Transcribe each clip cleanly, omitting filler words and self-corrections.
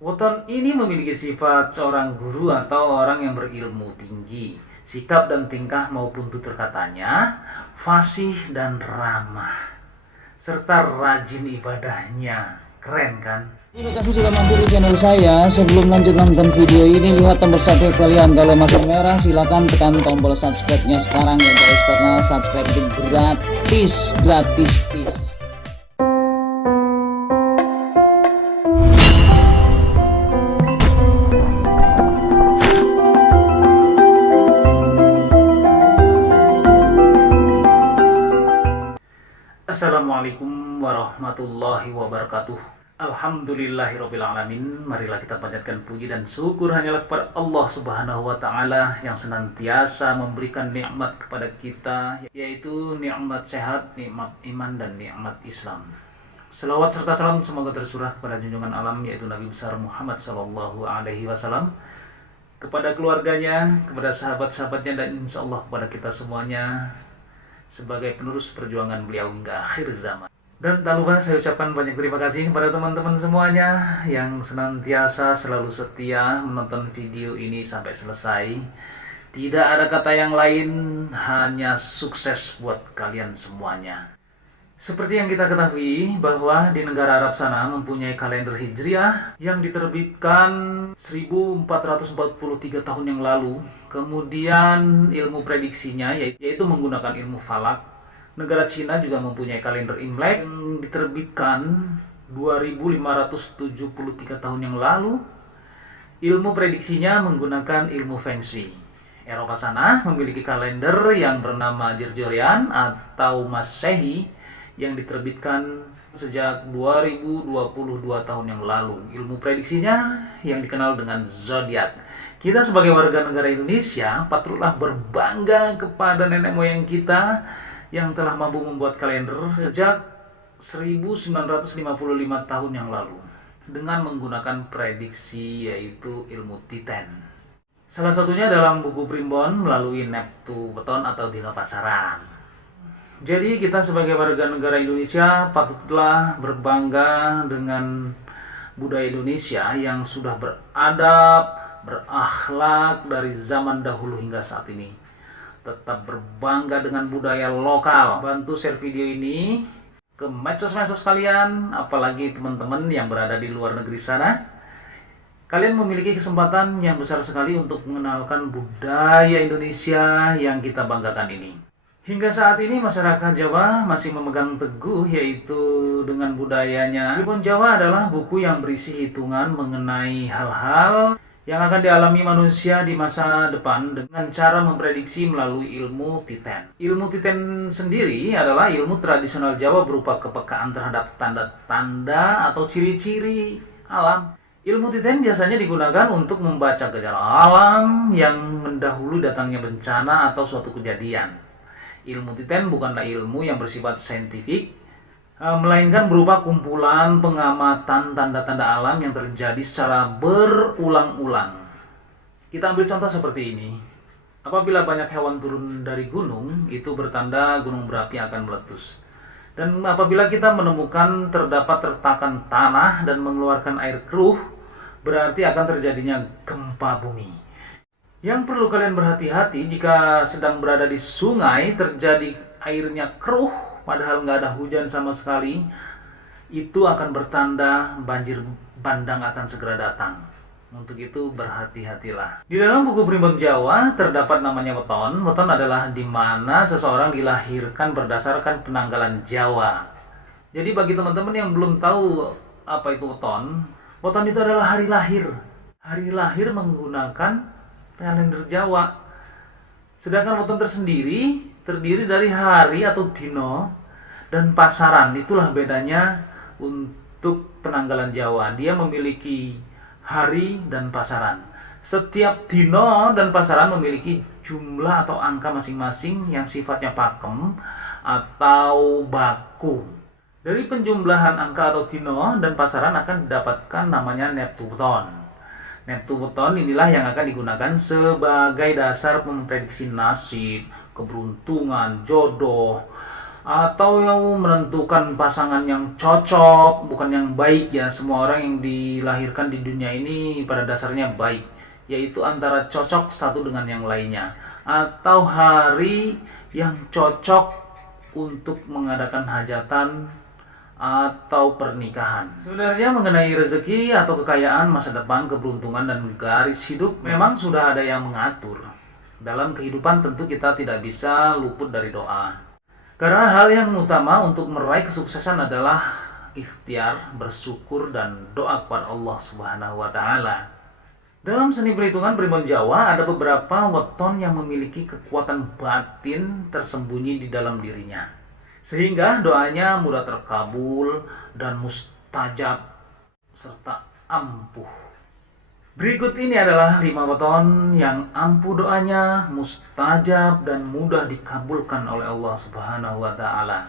Weton ini memiliki sifat seorang guru atau orang yang berilmu tinggi. Sikap dan tingkah maupun tutur katanya fasih dan ramah, serta rajin ibadahnya. Keren kan? Terima kasih sudah mampir di channel saya. Sebelum lanjut nonton video ini, lihat tombol subscribe kalian. Kalau masih merah, silakan tekan tombol subscribe-nya sekarang ya guys, karena subscribe itu gratis. Assalamualaikum warahmatullahi wabarakatuh. Alhamdulillahirrabbilalamin. Marilah kita panjatkan puji dan syukur hanyalah kepada Allah Subhanahu wa Ta'ala yang senantiasa memberikan nikmat kepada kita, yaitu nikmat sehat, nikmat iman, dan nikmat Islam. Selawat serta salam semoga tercurah kepada junjungan alam, yaitu Nabi besar Muhammad Sallallahu Alaihi Wasallam, kepada keluarganya, kepada sahabat-sahabatnya, dan insya Allah kepada kita semuanya sebagai penerus perjuangan beliau hingga akhir zaman. Dan tak lupa saya ucapkan banyak terima kasih kepada teman-teman semuanya yang senantiasa selalu setia menonton video ini sampai selesai. Tidak ada kata yang lain, hanya sukses buat kalian semuanya. Seperti yang kita ketahui bahwa di negara Arab sana mempunyai kalender Hijriah yang diterbitkan 1443 tahun yang lalu. Kemudian ilmu prediksinya yaitu menggunakan ilmu falak. Negara Cina juga mempunyai kalender Imlek yang diterbitkan 2573 tahun yang lalu. Ilmu prediksinya menggunakan ilmu Feng Shui. Eropa sana memiliki kalender yang bernama Gregorian atau Masehi yang diterbitkan sejak 2022 tahun yang lalu. Ilmu prediksinya yang dikenal dengan zodiak. Kita sebagai warga negara Indonesia patutlah berbangga kepada nenek moyang kita yang telah mampu membuat kalender sejak 1955 tahun yang lalu dengan menggunakan prediksi yaitu ilmu Titen. Salah satunya dalam buku Primbon melalui Neptu Weton atau Dino Pasaran. Jadi kita sebagai warga negara Indonesia patutlah berbangga dengan budaya Indonesia yang sudah beradab, berakhlak dari zaman dahulu hingga saat ini. Tetap berbangga dengan budaya lokal. Bantu share video ini ke medsos-medsos kalian, apalagi teman-teman yang berada di luar negeri sana. Kalian memiliki kesempatan yang besar sekali untuk mengenalkan budaya Indonesia yang kita banggakan ini. Hingga saat ini masyarakat Jawa masih memegang teguh yaitu dengan budayanya. Primbon Jawa adalah buku yang berisi hitungan mengenai hal-hal yang akan dialami manusia di masa depan dengan cara memprediksi melalui ilmu Titen. Ilmu Titen sendiri adalah ilmu tradisional Jawa berupa kepekaan terhadap tanda-tanda atau ciri-ciri alam. Ilmu Titen biasanya digunakan untuk membaca gejala alam yang mendahului datangnya bencana atau suatu kejadian. Ilmu Titen bukanlah ilmu yang bersifat saintifik, melainkan berupa kumpulan pengamatan tanda-tanda alam yang terjadi secara berulang-ulang. Kita ambil contoh seperti ini. Apabila banyak hewan turun dari gunung, itu bertanda gunung berapi akan meletus. Dan apabila kita menemukan terdapat retakan tanah dan mengeluarkan air keruh, berarti akan terjadinya gempa bumi. Yang perlu kalian berhati-hati jika sedang berada di sungai terjadi airnya keruh, padahal nggak ada hujan sama sekali, itu akan bertanda banjir bandang akan segera datang. Untuk itu berhati-hatilah. Di dalam buku Primbon Jawa terdapat namanya weton. Weton adalah di mana seseorang dilahirkan berdasarkan penanggalan Jawa. Jadi bagi teman-teman yang belum tahu apa itu weton, weton itu adalah hari lahir. Hari lahir menggunakan kalender Jawa. Sedangkan weton tersendiri terdiri dari hari atau dino dan pasaran. Itulah bedanya untuk penanggalan Jawa. Dia memiliki hari dan pasaran. Setiap dino dan pasaran memiliki jumlah atau angka masing-masing yang sifatnya pakem atau baku. Dari penjumlahan angka atau dino dan pasaran akan didapatkan namanya Neptu Weton. Neptu Weton inilah yang akan digunakan sebagai dasar memprediksi nasib, keberuntungan, jodoh, atau menentukan pasangan yang cocok, bukan yang baik ya. Semua orang yang dilahirkan di dunia ini pada dasarnya baik, yaitu antara cocok satu dengan yang lainnya, atau hari yang cocok untuk mengadakan hajatan atau pernikahan. Sebenarnya mengenai rezeki atau kekayaan, masa depan, keberuntungan, dan garis hidup memang sudah ada yang mengatur. Dalam kehidupan tentu kita tidak bisa luput dari doa. Karena hal yang utama untuk meraih kesuksesan adalah ikhtiar, bersyukur, dan doa kepada Allah Subhanahu wa Ta'ala. Dalam seni perhitungan Primbon Jawa ada beberapa weton yang memiliki kekuatan batin tersembunyi di dalam dirinya, sehingga doanya mudah terkabul dan mustajab serta ampuh. Berikut ini adalah 5 weton yang ampuh doanya, mustajab, dan mudah dikabulkan oleh Allah Subhanahu wa Ta'ala.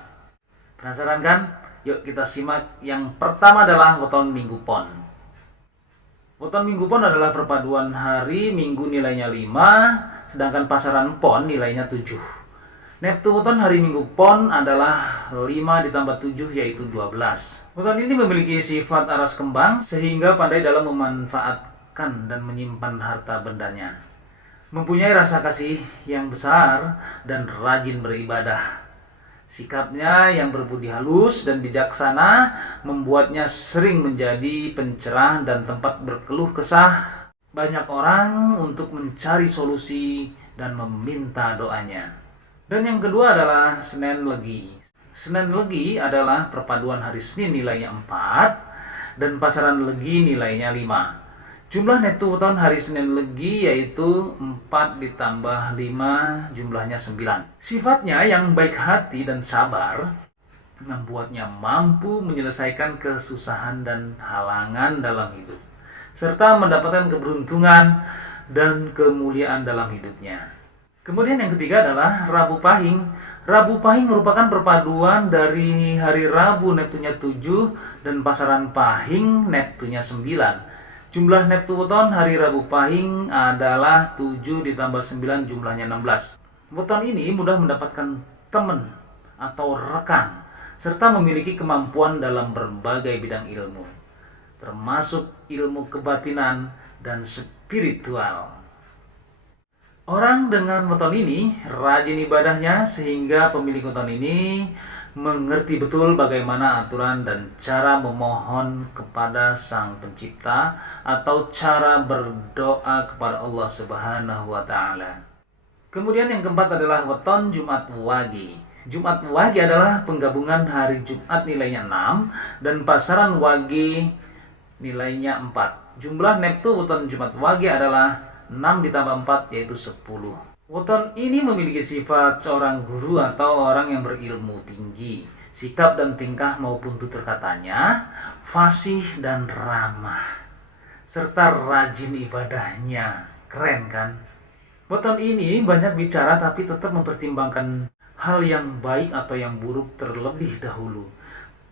Penasaran kan? Yuk kita simak. Yang pertama adalah weton Minggu Pon. Weton Minggu Pon adalah perpaduan hari Minggu nilainya 5, sedangkan pasaran Pon nilainya 7. Neptu weton hari Minggu Pon adalah 5 ditambah 7 yaitu 12. Weton ini memiliki sifat aras kembang sehingga pandai dalam memanfaatkan dan menyimpan harta bendanya. Mempunyai rasa kasih yang besar dan rajin beribadah. Sikapnya yang berbudi halus dan bijaksana membuatnya sering menjadi pencerah dan tempat berkeluh kesah banyak orang untuk mencari solusi dan meminta doanya. Dan yang kedua adalah Senen Legi. Senen Legi adalah perpaduan hari Senin nilainya 4 dan pasaran Legi nilainya 5. Jumlah neptu weton hari Senin Legi yaitu 4 ditambah 5 jumlahnya 9. Sifatnya yang baik hati dan sabar membuatnya mampu menyelesaikan kesusahan dan halangan dalam hidup, serta mendapatkan keberuntungan dan kemuliaan dalam hidupnya. Kemudian yang ketiga adalah Rabu Pahing. Rabu Pahing merupakan perpaduan dari hari Rabu neptunya 7 dan pasaran Pahing neptunya 9. Jumlah neptu weton hari Rabu Pahing adalah 7 ditambah 9 jumlahnya 16. Weton ini mudah mendapatkan teman atau rekan, serta memiliki kemampuan dalam berbagai bidang ilmu, termasuk ilmu kebatinan dan spiritual. Orang dengan weton ini rajin ibadahnya sehingga pemilik weton ini mengerti betul bagaimana aturan dan cara memohon kepada Sang Pencipta atau cara berdoa kepada Allah Subhanahu wa Ta'ala. Kemudian yang keempat adalah weton Jumat Wage. Jumat Wage adalah penggabungan hari Jumat nilainya 6 dan pasaran Wage nilainya 4. Jumlah neptu weton Jumat Wage adalah 6 ditambah 4 yaitu 10. Weton ini memiliki sifat seorang guru atau orang yang berilmu tinggi. Sikap dan tingkah maupun tutur katanya fasih dan ramah, serta rajin ibadahnya. Keren kan? Weton ini banyak bicara tapi tetap mempertimbangkan hal yang baik atau yang buruk terlebih dahulu.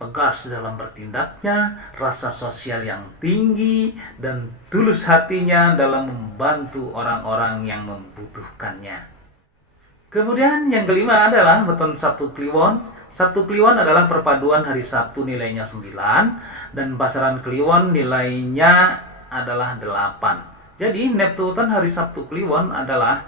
Tegas dalam bertindaknya, rasa sosial yang tinggi, dan tulus hatinya dalam membantu orang-orang yang membutuhkannya. Kemudian yang kelima adalah weton Sabtu Kliwon. Sabtu Kliwon adalah perpaduan hari Sabtu nilainya 9 dan pasaran Kliwon nilainya adalah 8. Jadi neptu weton hari Sabtu Kliwon adalah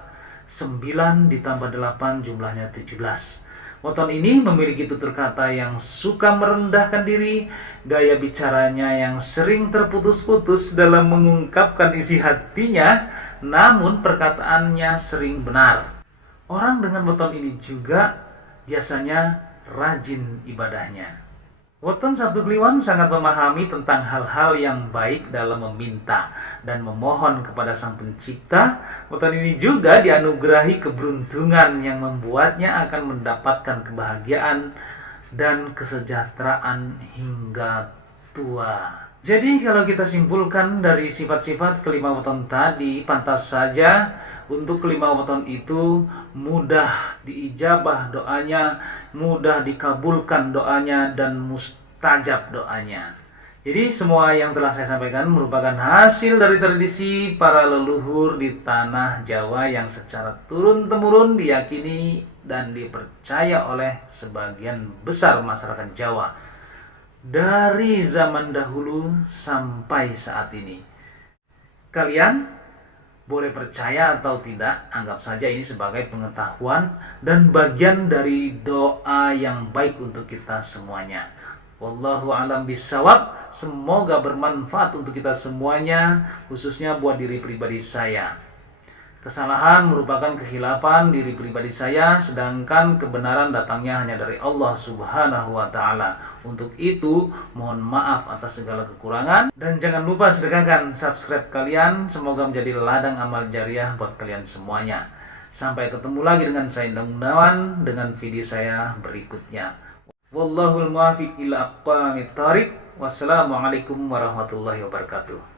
9 ditambah 8 jumlahnya 17. Weton ini memiliki tutur kata yang suka merendahkan diri, gaya bicaranya yang sering terputus-putus dalam mengungkapkan isi hatinya, namun perkataannya sering benar. Orang dengan weton ini juga biasanya rajin ibadahnya. Weton Sabtu Kliwon sangat memahami tentang hal-hal yang baik dalam meminta dan memohon kepada Sang Pencipta. Weton ini juga dianugerahi keberuntungan yang membuatnya akan mendapatkan kebahagiaan dan kesejahteraan hingga tua. Jadi kalau kita simpulkan dari sifat-sifat kelima weton tadi, pantas saja untuk kelima weton itu mudah diijabah doanya, mudah dikabulkan doanya, dan mustajab doanya. Jadi semua yang telah saya sampaikan merupakan hasil dari tradisi para leluhur di tanah Jawa yang secara turun-temurun diyakini dan dipercaya oleh sebagian besar masyarakat Jawa dari zaman dahulu sampai saat ini. Kalian boleh percaya atau tidak, anggap saja ini sebagai pengetahuan dan bagian dari doa yang baik untuk kita semuanya. Wallahu a'lam bishawab. Semoga bermanfaat untuk kita semuanya, khususnya buat diri pribadi saya. Kesalahan merupakan kekhilafan diri pribadi saya, sedangkan kebenaran datangnya hanya dari Allah Subhanahu wa Ta'ala. Untuk itu, mohon maaf atas segala kekurangan, dan jangan lupa sedekahkan subscribe kalian. Semoga menjadi ladang amal jariah buat kalian semuanya. Sampai ketemu lagi dengan saya Indang Gunawan dengan video saya berikutnya. Wallahul muwaffiq ila aqwamit thariq. Wassalamualaikum warahmatullahi wabarakatuh.